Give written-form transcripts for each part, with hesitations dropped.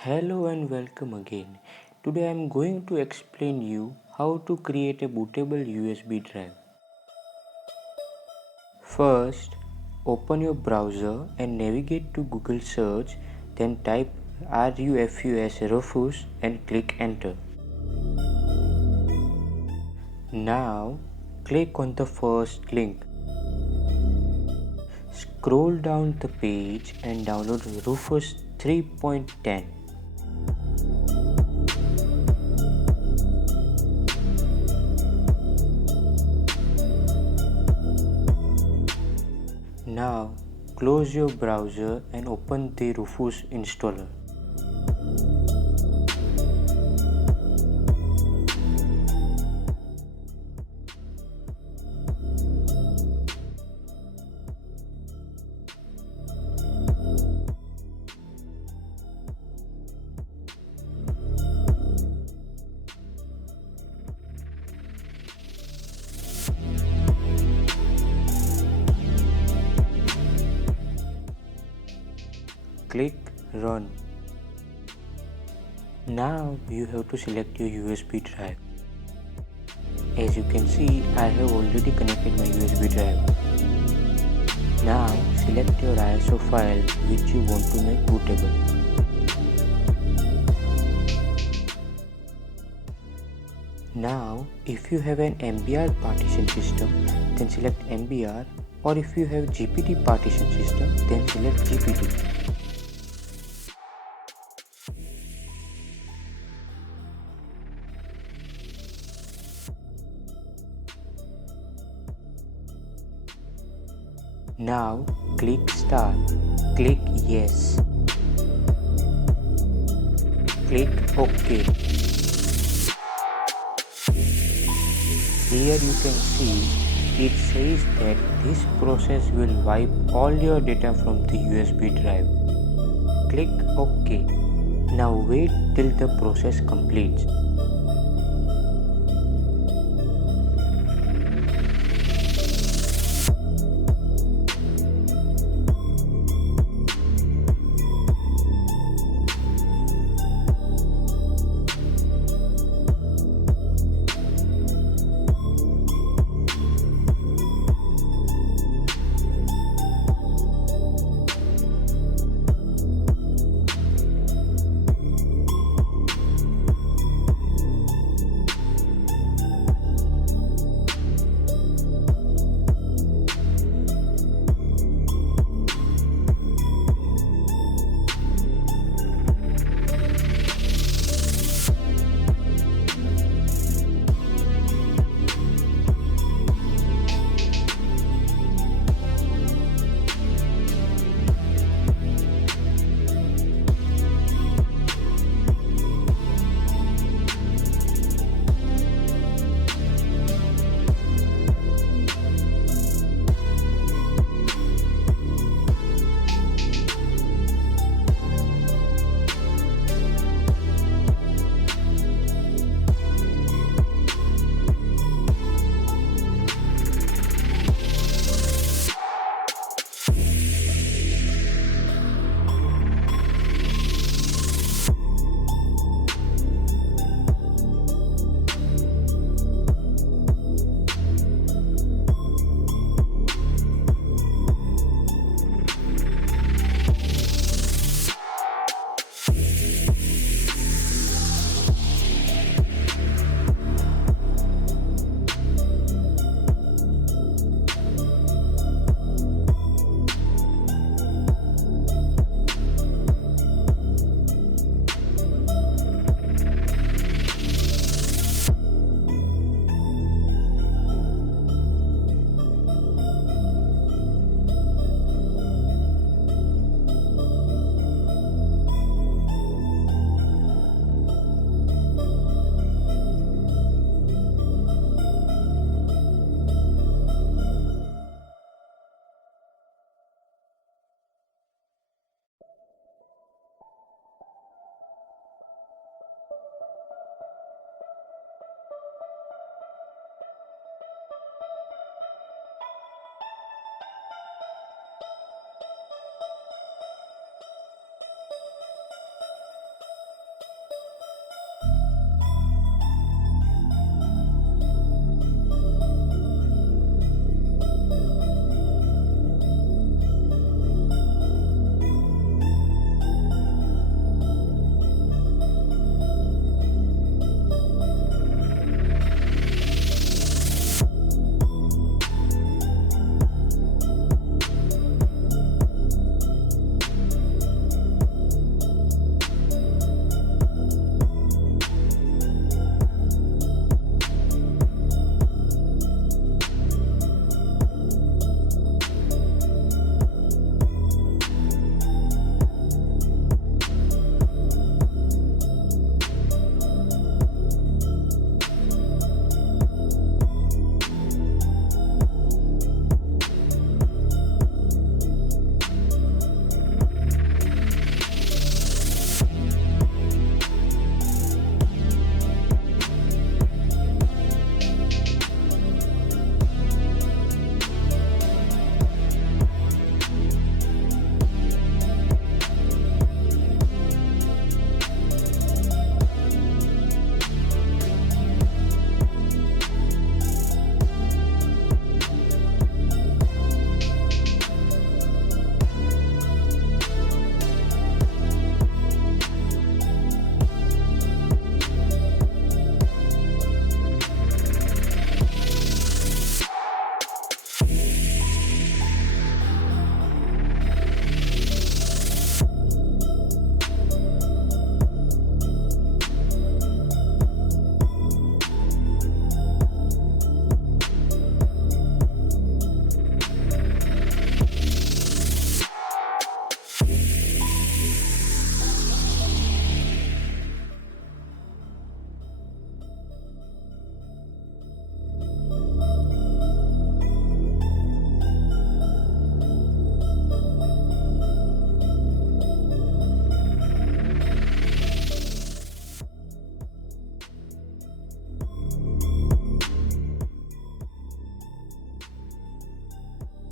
Hello and welcome again. Today I am going to explain you how to create a bootable USB drive. First, open your browser and navigate to Google search, then type rufus and click enter. Now click on the first link. Scroll down the page and download Rufus 3.10. Now close your browser and open the Rufus installer. Click Run. Now you have to select your USB drive. As you can see, I have already connected my USB drive. Now select your ISO file which you want to make bootable. Now if you have an MBR partition system, then select MBR, or if you have GPT partition system, then select GPT. Now click Start, click Yes, click OK. Here you can see it says that this process will wipe all your data from the USB drive. Click OK. Now wait till the process completes.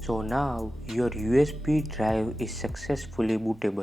So now your USB drive is successfully bootable.